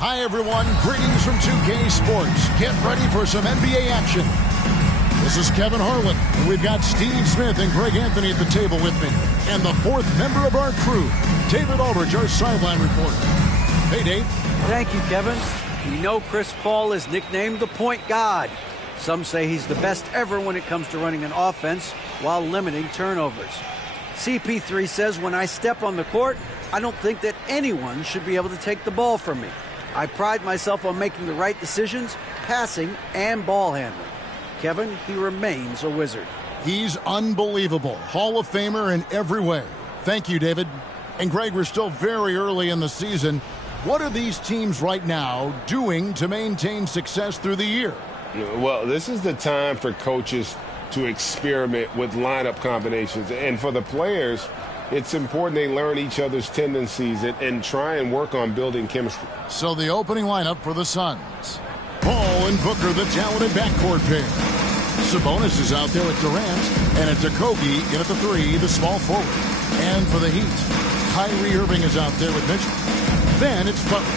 Hi, everyone. Greetings from 2K Sports. Get ready for some NBA action. This is Kevin Harlan, and we've got Steve Smith and Greg Anthony at the table with me. And the fourth member of our crew, David Aldridge, our sideline reporter. Hey, Dave. Thank you, Kevin. We know Chris Paul is nicknamed the point god. Some say he's the best ever when it comes to running an offense while limiting turnovers. CP3 says, when I step on the court, I don't think that anyone should be able to take the ball from me. I pride myself on making the right decisions, passing and ball handling. Kevin, he remains a wizard. He's unbelievable. Hall of Famer in every way. Thank you, David. And Greg, we're still very early in the season. What are these teams right now doing to maintain success through the year? Well, this is the time for coaches to experiment with lineup combinations. And for the players, it's important they learn each other's tendencies and try and work on building chemistry. So the opening lineup for the Suns. Paul and Booker, the talented backcourt pair. Sabonis is out there with Durant, and it's Okogie in at the three, the small forward. And for the Heat, Kyrie Irving is out there with Mitchell. Then it's Butler.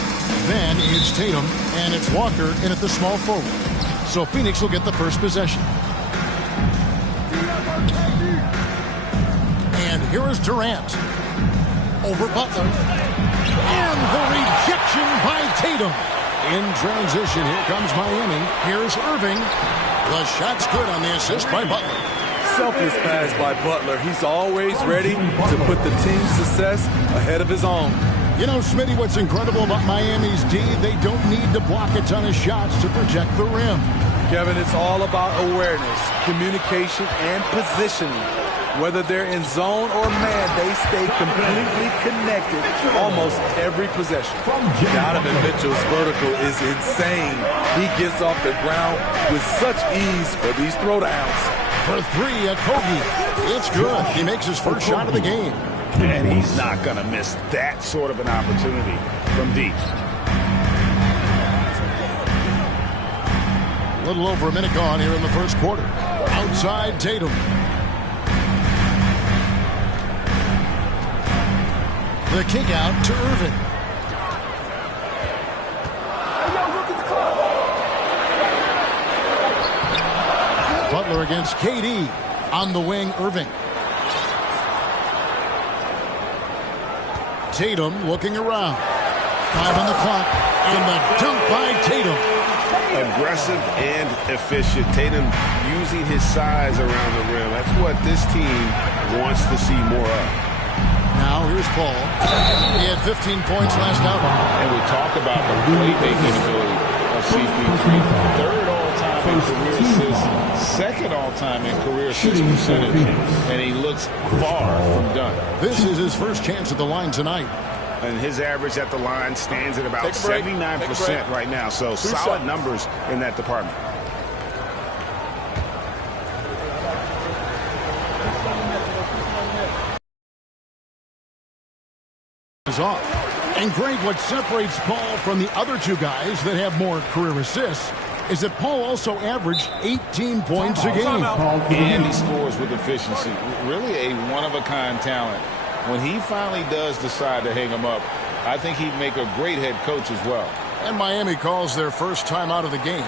Then it's Tatum, and it's Walker in at the small forward. So Phoenix will get the first possession. And here is Durant. Over Butler. And the rejection by Tatum. In transition, here comes Miami. Here's Irving. The shot's good on the assist by Butler. Selfless pass by Butler. He's always ready to put the team's success ahead of his own. You know, Smitty, what's incredible about Miami's D, they don't need to block a ton of shots to protect the rim. Kevin, it's all about awareness, communication, and positioning. Whether they're in zone or man, they stay completely connected almost every possession. Donovan Mitchell's vertical is insane. He gets off the ground with such ease for these throwdowns. For three, Okogie. It's good. He makes his first shot of the game. And he's not going to miss that sort of an opportunity from deep. A little over a minute gone here in the first quarter. Outside Tatum. The kick out to Irving. Butler against KD. On the wing, Irving. Tatum looking around. 5 on the clock. And the dunk by Tatum. Aggressive and efficient. Tatum using his size around the rim. That's what this team wants to see more of. Now here's Paul. He had 15 points last outing. And we talk about the playmaking ability of CP3. Third all-time in career assists, second all-time in career assist percentage, and he looks far from done. This is his first chance at the line tonight. And his average at the line stands at about 79% right now, so solid numbers in that department. Off. And Greg, what separates Paul from the other two guys that have more career assists is that Paul also averaged 18 points a game. And he scores with efficiency. Really a one-of-a-kind talent. When he finally does decide to hang him up, I think he'd make a great head coach as well. And Miami calls their first time out of the game.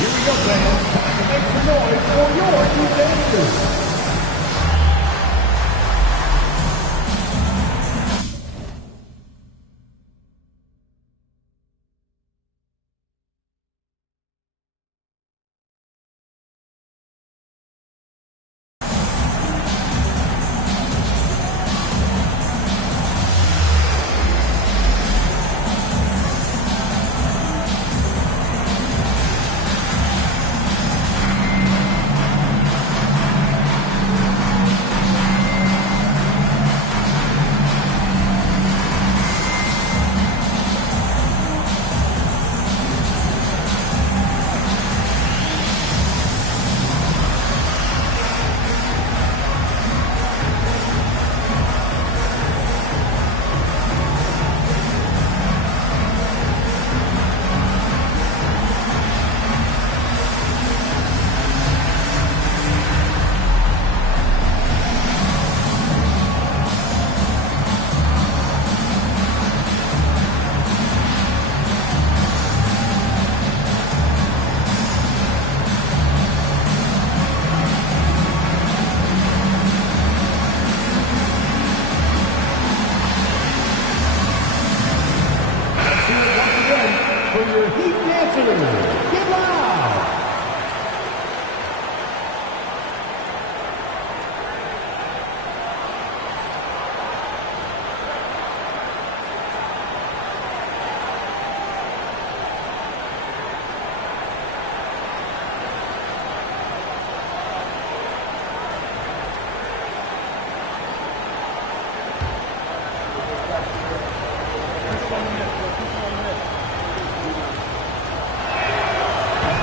Here we go, fans. Make some noise for your defenders. your Heat dancers, get loud!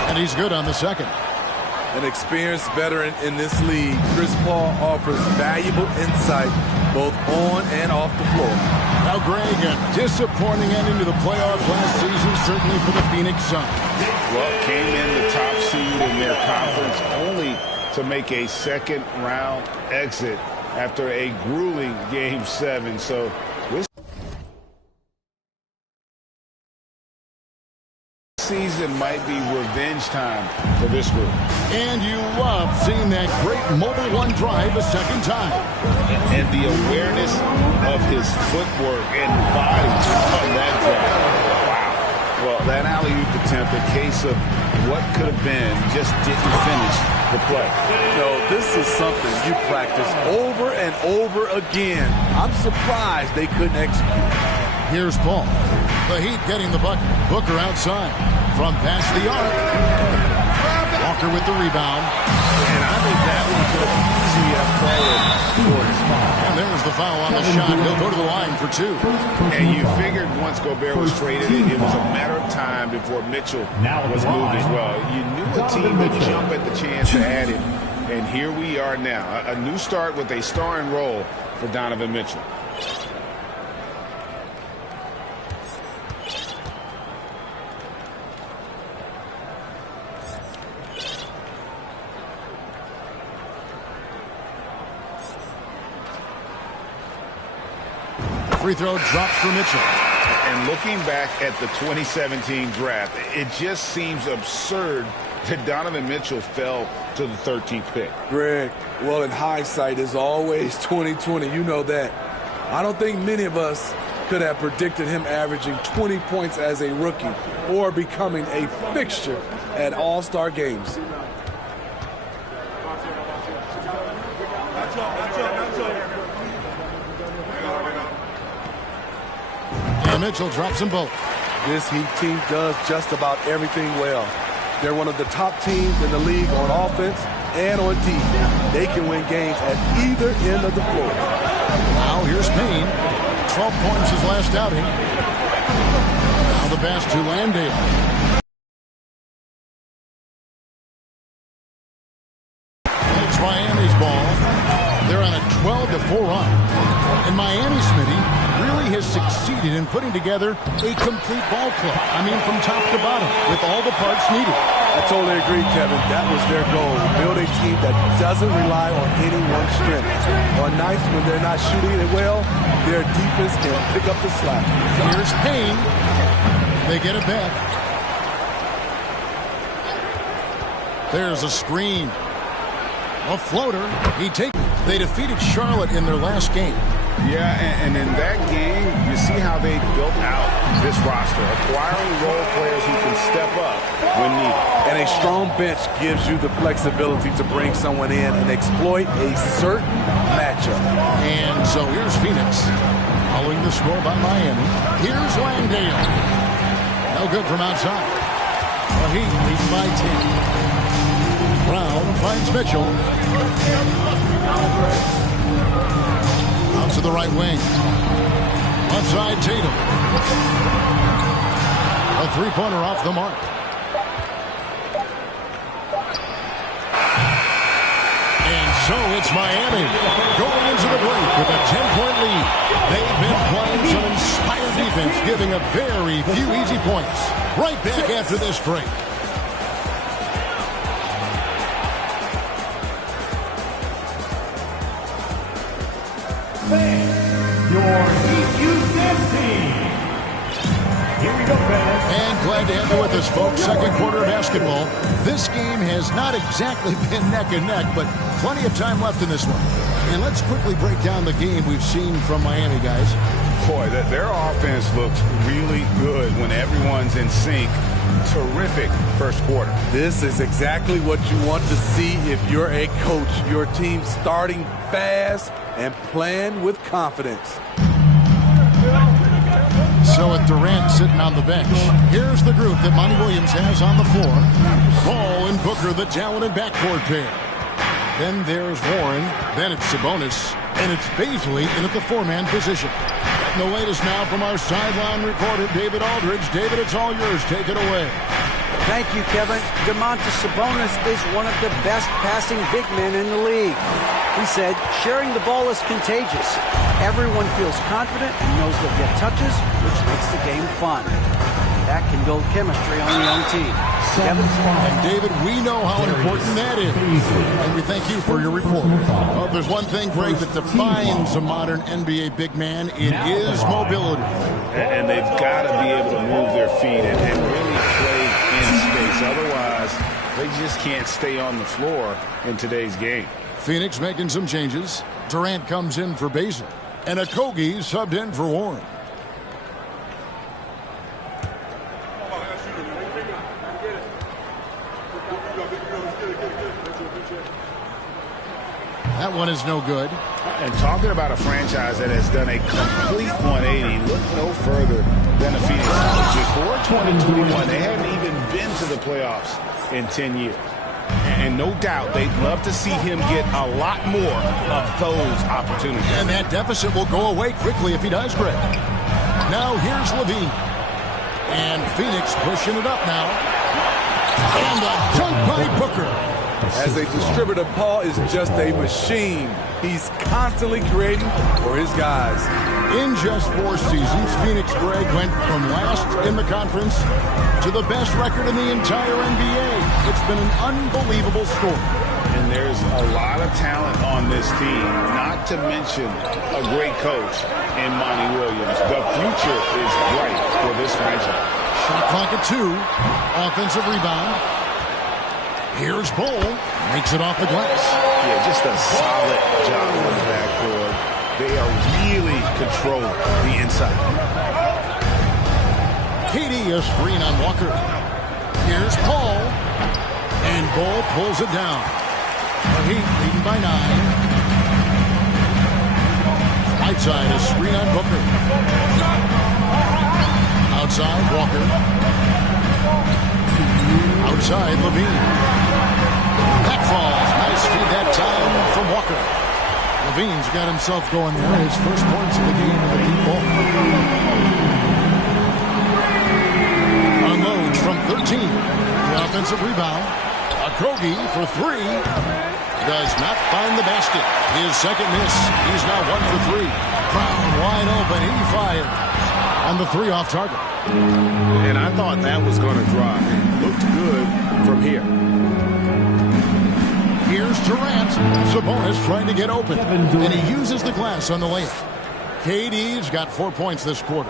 And he's good on the second. An experienced veteran in this league, Chris Paul offers valuable insight both on and off the floor. Now, Greg, a disappointing ending to the playoffs last season, certainly for the Phoenix Suns. Well, came in the top seed in their conference only to make a second-round exit after a grueling Game 7. So this season might be revenge time for this group. And you love seeing that great mobile one drive a second time. And the awareness of his footwork and body on that drive. Wow. Well, that alley-oop attempt, a case of what could have been, just didn't finish the play. No, this is something you practice over and over again. I'm surprised they couldn't execute. Here's Paul. The Heat getting the bucket. Booker outside. From past the arc. Walker with the rebound. And I think that one could have easily have called it. And there's the foul on the shot. He'll go to the line for two. And you figured once Gobert was traded, it was a matter of time before Mitchell was moved as well. You knew a team would jump at the chance to add him. And here we are now. A new start with a starring role for Donovan Mitchell. Free throw drops for Mitchell. And looking back at the 2017 draft, it just seems absurd that Donovan Mitchell fell to the 13th pick. Greg, well, in hindsight, is always 2020. You know that. I don't think many of us could have predicted him averaging 20 points as a rookie or becoming a fixture at All-Star games. And Mitchell drops them both. This Heat team does just about everything well. They're one of the top teams in the league on offense and on defense. They can win games at either end of the floor. Now here's Payne. 12 points his last outing. Now the pass to Landale. It's Miami's ball. They're on a 12-4 run. And Miami, Smitty, really has succeeded in putting together a complete ball club. I mean, from top to bottom, with all the parts needed. I totally agree, Kevin. That was their goal. Build a team that doesn't rely on any one strength. On nights when they're not shooting it well, their defense can pick up the slack. Here's Payne. They get it back. There's a screen. A floater. They defeated Charlotte in their last game. Yeah, and in that game, you see how they built out this roster, acquiring role players who can step up when needed. And a strong bench gives you the flexibility to bring someone in and exploit a certain matchup. And so here's Phoenix, following the score by Miami. Here's Landale. No good from outside. The Heat lead by 10. Brown finds Mitchell. Out to the right wing. Left side, Tatum. A three-pointer off the mark. And so it's Miami going into the break with a 10-point lead. They've been playing some inspired defense, giving up very few easy points. Right back after this break. Your Heat dancing. Here we go, fans. And glad to have you with us, folks. Second quarter of basketball. This game has not exactly been neck and neck, but plenty of time left in this one. And let's quickly break down the game we've seen from Miami, guys. Boy, their offense looks really good when everyone's in sync. Terrific first quarter. This is exactly what you want to see if you're a coach. Your team starting fast and playing with confidence. So with Durant sitting on the bench, here's the group that Monty Williams has on the floor. Ball and Booker, the talented backcourt pair. Then there's Warren, then it's Sabonis, and it's Baisley in at the four-man position. And the latest now from our sideline reporter, David Aldridge. David, it's all yours. Take it away. Thank you, Kevin. Domantas Sabonis is one of the best passing big men in the league. He said, sharing the ball is contagious. Everyone feels confident and knows they'll get touches, which makes the game fun. That can build chemistry on a young team. Kevin? And David, we know how important that is. And we thank you for your report. Well, if there's one thing, Greg, that defines a modern NBA big man, it is mobility. And they've got to be able to move their feet and really play in space. Otherwise, they just can't stay on the floor in today's game. Phoenix making some changes. Durant comes in for Baisley. And Okogie subbed in for Warren. That one is no good. And talking about a franchise that has done a complete 180, look no further than the Phoenix Suns. Before 2021, they hadn't even been to the playoffs in 10 years. And no doubt they'd love to see him get a lot more of those opportunities. And that deficit will go away quickly if he does, Greg. Now here's Levine. And Phoenix pushing it up now. And a dunk by Booker. As a distributor, Paul is just a machine. He's constantly creating for his guys. In just 4 seasons, Phoenix, Greg, went from last in the conference to the best record in the entire NBA. It's been an unbelievable story. And there's a lot of talent on this team, not to mention a great coach in Monty Williams. The future is bright for this franchise. Shot clock at 2. Offensive rebound. Here's Bull. Makes it off the glass. Yeah, just a solid job on the backboard. They are really controlling the inside. KD a screen on Walker. Here's Paul. And Bull pulls it down. The Heat leading by 9. Whiteside a screen on Booker. Outside, Walker. Outside, Levine. That falls. Nice feed that time from Walker. Levine's got himself going there. His first points of the game in the deep ball. Unloads from 13. The offensive rebound. Okogie for 3. Does not find the basket. His second miss. He's now 1 for 3. Brown wide open. He fired. On the 3 off target. And I thought that was going to drop. It looked good from here. Here's Durant. Sabonis trying to get open. And he uses the glass on the layup. KD's got 4 points this quarter.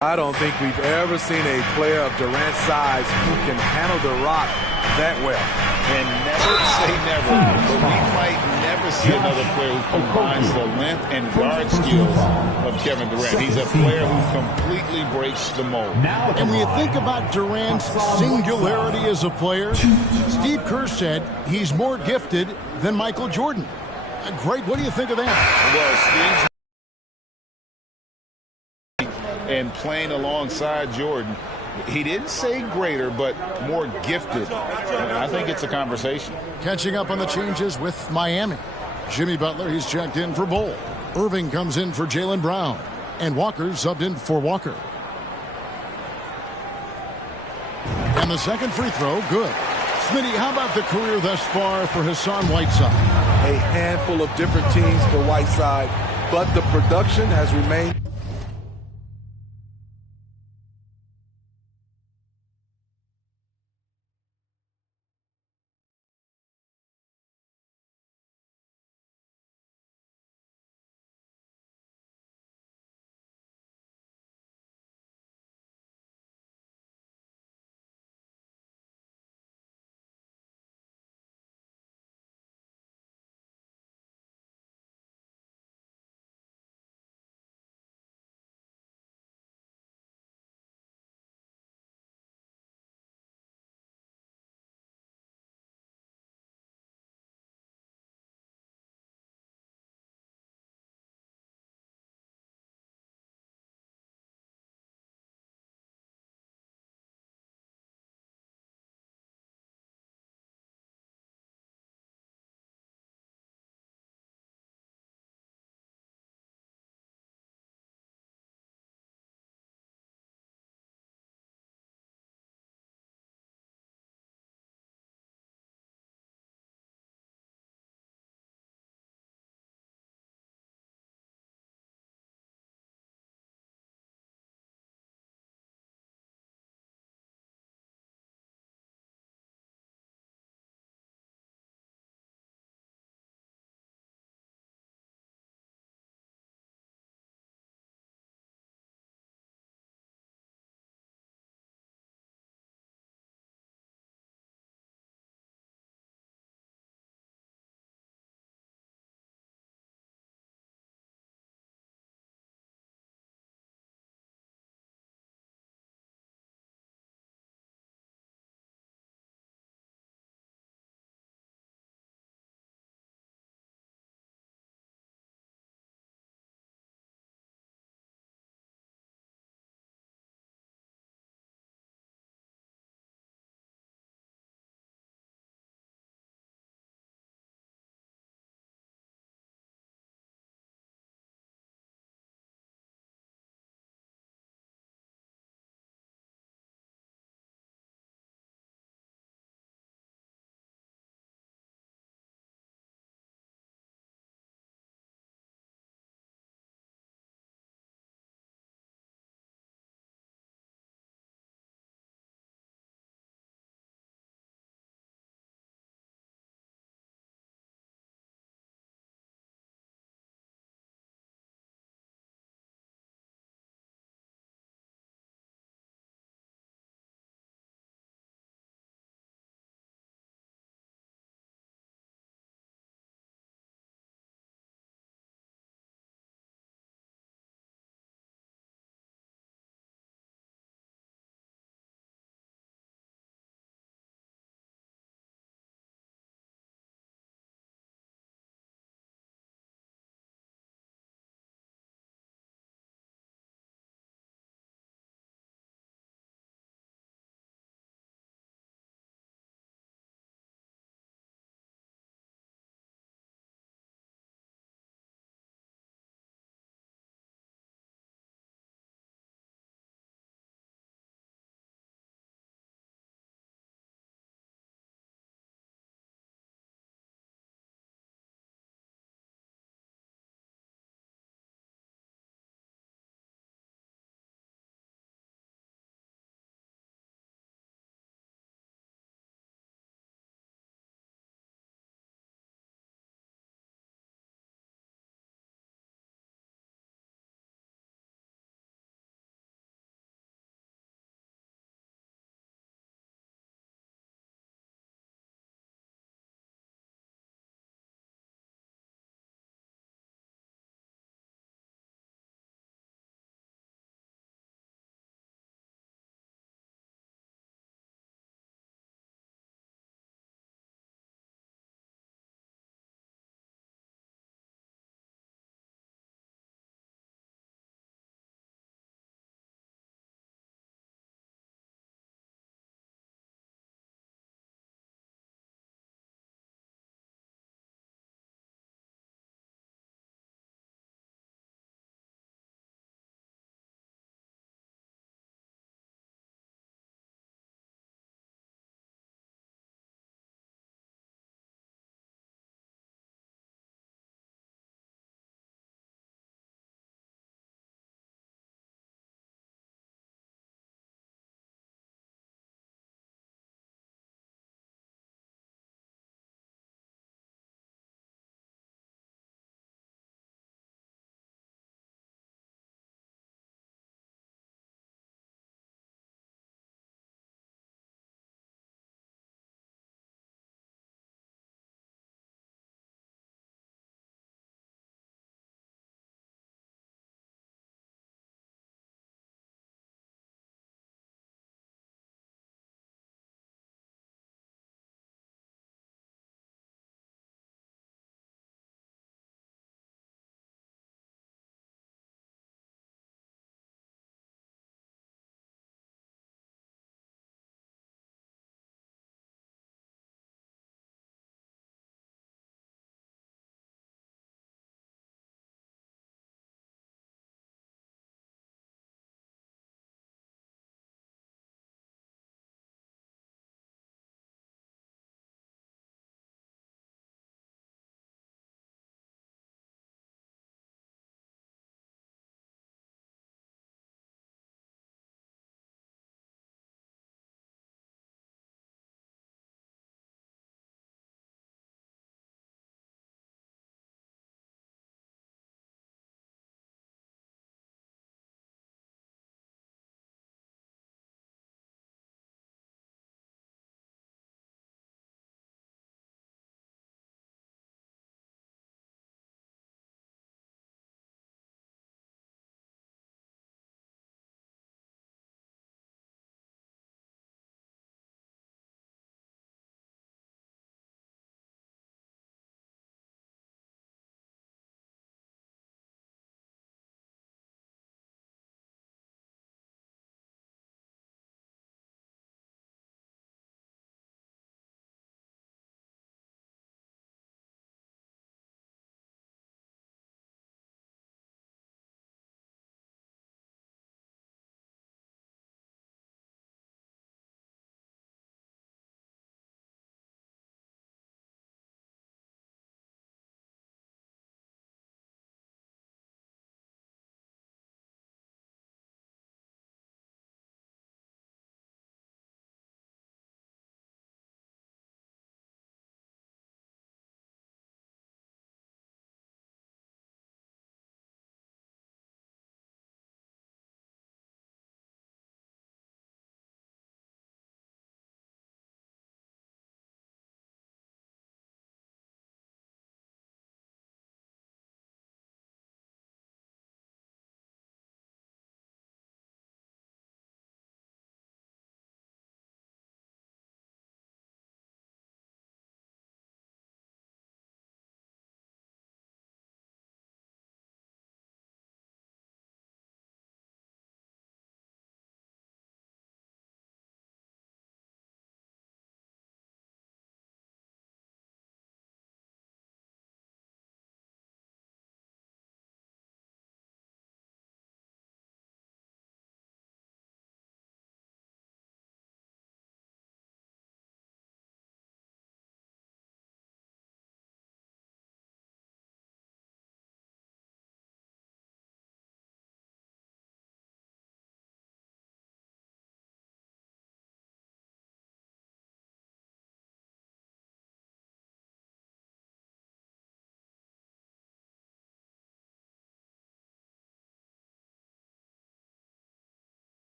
I don't think we've ever seen a player of Durant's size who can handle the rock that well. And never say never, but we might never see another player who combines the length and guard skills of Kevin Durant. He's a player who completely breaks the mold. And when you think about Durant's singularity as a player, Steve Kerr said he's more gifted than Michael Jordan. Greg, what do you think of that? Well, Steve's and playing alongside Jordan, he didn't say greater, but more gifted. I think it's a conversation. Catching up on the changes with Miami. Jimmy Butler, he's checked in for Bull. Irving comes in for Jaylen Brown. And Walker subbed in for Walker. And the second free throw, good. Smitty, how about the career thus far for Hassan Whiteside? A handful of different teams for Whiteside, but the production has remained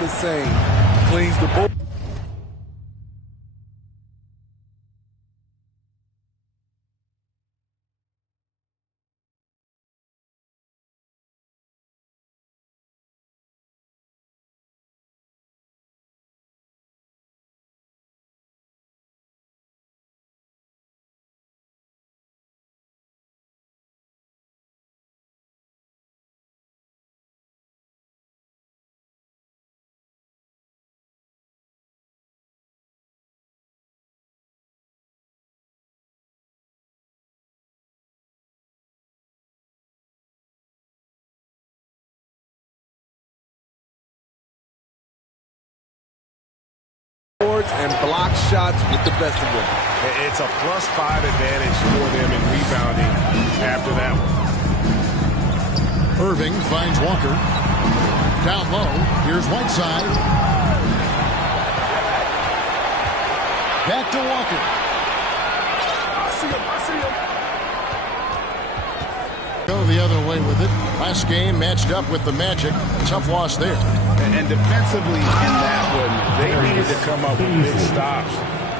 the same. Cleans the ball. And block shots with the best of them. It's a +5 advantage for them in rebounding after that one. Irving finds Walker. Down low, here's Whiteside. Back to Walker. I see him. Go the other way with it. Last game matched up with the Magic. Tough loss there. And defensively in that one, they needed to come up with big stops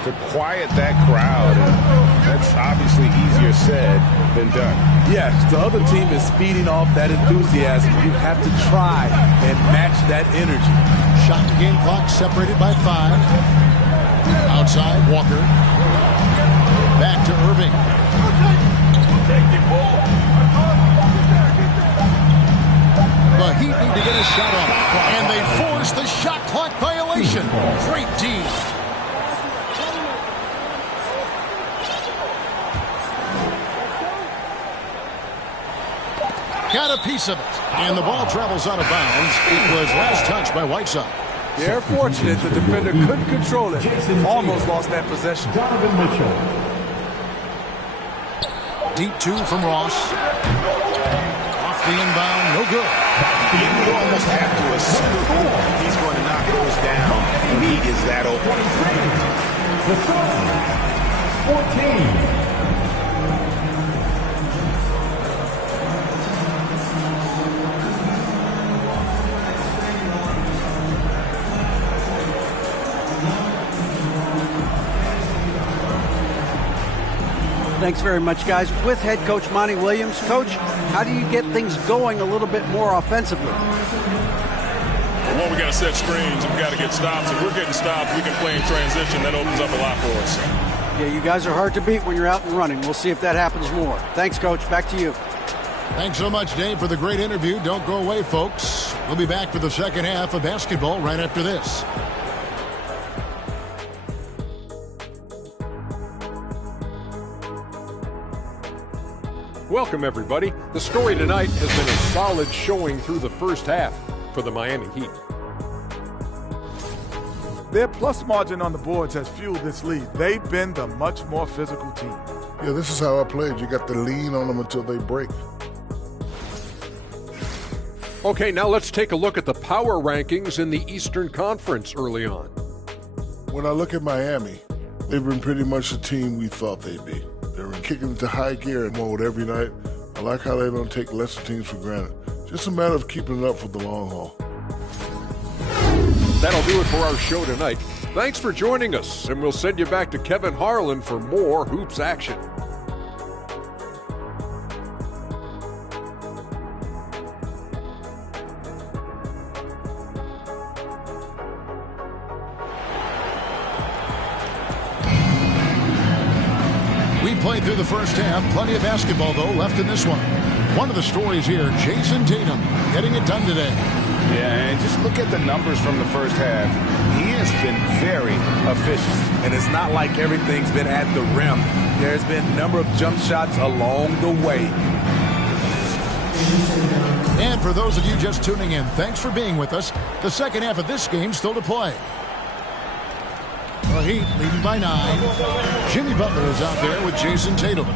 to quiet that crowd. And that's obviously easier said than done. Yes, the other team is feeding off that enthusiasm. You have to try and match that energy. Shot game clock separated by 5. Outside, Walker. Back to Irving. The Heat need to get a shot off, and they force the shot clock violation. Great D. Got a piece of it, and the ball travels out of bounds. It was last touched by Whiteside. They're fortunate the defender couldn't control it. Almost lost that possession. Donovan Mitchell. Deep 2 from Ross. Off the inbound, no good. You would almost have to assume he's going to knock those down when he is that open. The Suns, 14. Thanks very much, guys. With head coach Monty Williams. Coach, how do you get things going a little bit more offensively? Well, we got to set screens and we got to get stops. If we're getting stops, we can play in transition. That opens up a lot for us. Yeah, you guys are hard to beat when you're out and running. We'll see if that happens more. Thanks, Coach. Back to you. Thanks so much, Dave, for the great interview. Don't go away, folks. We'll be back for the second half of basketball right after this. Welcome, everybody. The story tonight has been a solid showing through the first half for the Miami Heat. Their plus margin on the boards has fueled this lead. They've been the much more physical team. Yeah, this is how I played. You got to lean on them until they break. Okay, now let's take a look at the power rankings in the Eastern Conference early on. When I look at Miami, they've been pretty much the team we thought they'd be. They're kicking into high gear mode every night. I like how they don't take lesser teams for granted. Just a matter of keeping it up for the long haul. That'll do it for our show tonight. Thanks for joining us, and we'll send you back to Kevin Harlan for more Hoops action. Played through the first half. Plenty of basketball, though, left in this one. One of the stories here, Jason Tatum getting it done today. Yeah, and just look at the numbers from the first half. He has been very efficient. And it's not like everything's been at the rim. There's been a number of jump shots along the way. And for those of you just tuning in, thanks for being with us. The second half of this game still to play. The Heat leading by 9. Jimmy Butler is out there with Jason Tatum.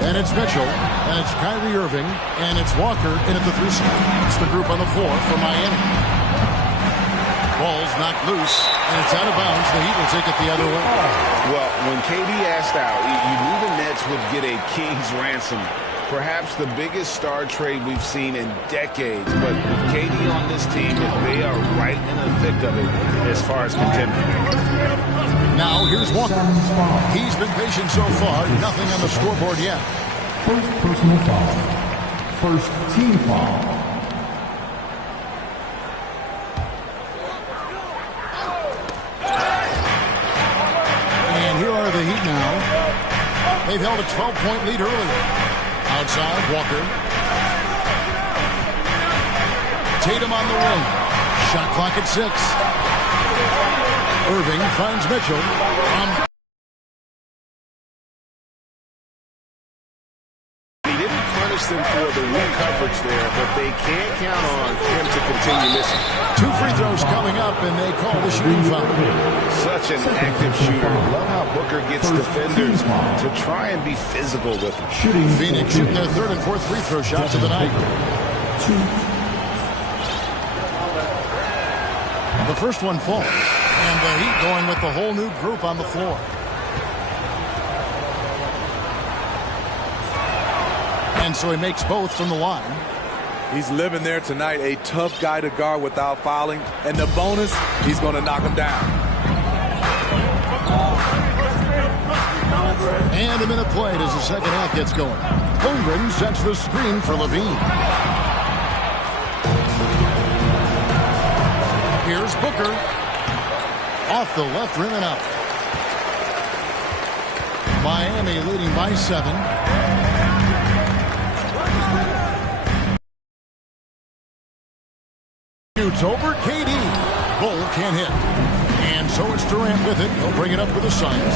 And it's Mitchell, and it's Kyrie Irving, and it's Walker in at the 3 spot. It's the group on the floor for Miami. Ball's knocked loose, and it's out of bounds. The Heat will take it the other way. Well, when KD asked out, you knew the Nets would get a king's ransom Perhaps the biggest star trade we've seen in decades. But KD on this team, they are right in the thick of it as far as contending. Now here's Walker. He's been patient so far. Nothing on the scoreboard yet. First personal foul. First team foul. And here are the Heat now. They've held a 12-point lead earlier. Outside, Walker. Tatum on the wing. Shot clock at 6. Irving finds Mitchell. He didn't punish them for the weak coverage there, but they can't count on him to continue missing. 2 free throws coming up, and they call the shooting foul. Such an active shooter. Love how Booker gets defenders to try and be physical with him. Phoenix shooting their 3rd and 4th free throw shots of the night. The first one falls, and the Heat going with the whole new group on the floor. And so he makes both from the line. He's living there tonight, a tough guy to guard without fouling. And the bonus, he's going to knock him down. And a minute played as the second half gets going. Holmgren sets the screen for Levine. Here's Booker. Off the left rim and out. Miami leading by 7. Shoots over KD. Bull can't hit. And so it's Durant with it. He'll bring it up for the Suns.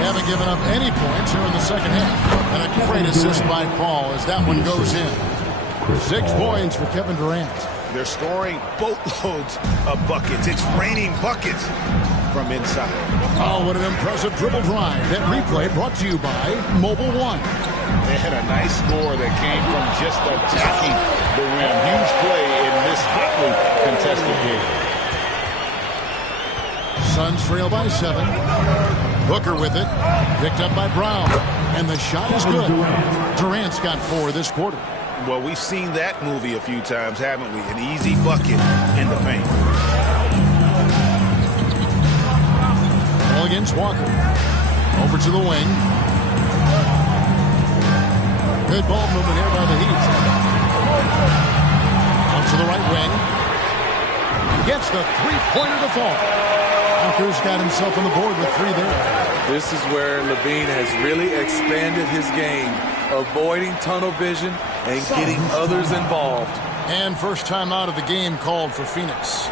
Haven't given up any points here in the second half. And a great assist by Paul as that one goes in. 6 points for Kevin Durant. They're scoring boatloads of buckets. It's raining buckets from inside. Oh, what an impressive dribble drive. That replay brought to you by Mobile One. They had a nice score that came from just attacking the rim. Huge play in this hotly contested game. Suns trail by 7. Booker with it. Picked up by Brown. And the shot is good. Durant's got 4 this quarter. Well, we've seen that movie a few times, haven't we? An easy bucket in the paint. Ball against Walker. Over to the wing. Good ball movement here by the Heat. Out to the right wing. Gets the three-pointer to fall. Walker's got himself on the board with 3 there. This is where Levine has really expanded his game, avoiding tunnel vision and getting others involved. And first time out of the game called for Phoenix.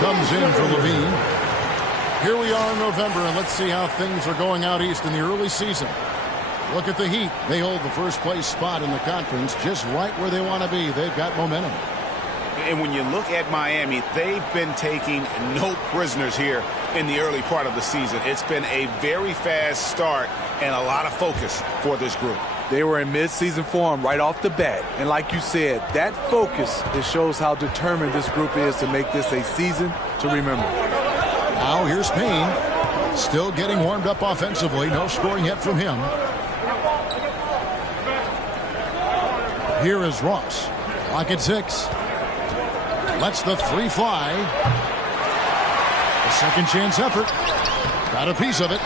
Comes in for Levine. Here we are in November, and let's see how things are going out east in the early season. Look at the Heat. They hold the first place spot in the conference just right where they want to be. They've got momentum. And when you look at Miami, they've been taking no prisoners here in the early part of the season. It's been a very fast start and a lot of focus for this group. They were in mid-season form right off the bat. And like you said, that focus, it shows how determined this group is to make this a season to remember. Now here's Payne. Still getting warmed up offensively. No scoring yet from him. Here is Ross. Clock at 6. Lets the 3 fly. A second chance effort. Got a piece of it.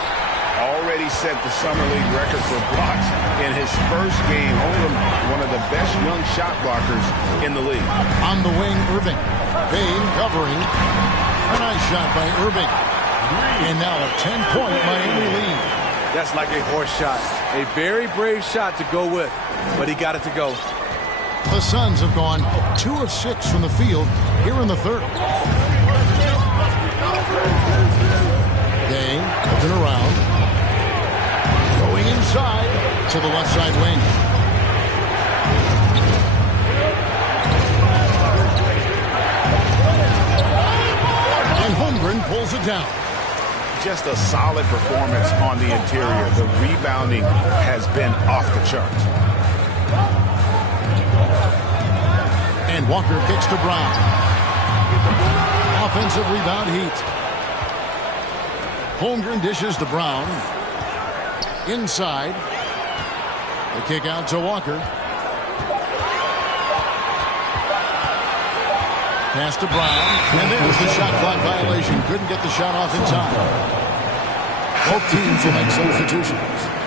Already set the Summer League record for blocks in his first game. Only one of the best young shot blockers in the league. On the wing, Irving. Payne covering. A nice shot by Irving. And now a 10-point Miami lead. That's like a horse shot. A very brave shot to go with, but he got it to go. The Suns have gone 2 of 6 from the field here in the third. Gay looking around. Going inside. to the left side wing. And Holmgren pulls it down. Just a solid performance on the interior. The rebounding has been off the charts. And Walker kicks to Brown. Offensive rebound Heat. Holmgren dishes to Brown. Inside. The kick out to Walker. Pass to Brown. And there's the shot clock violation. Couldn't get the shot off in time. Both teams will make substitutions.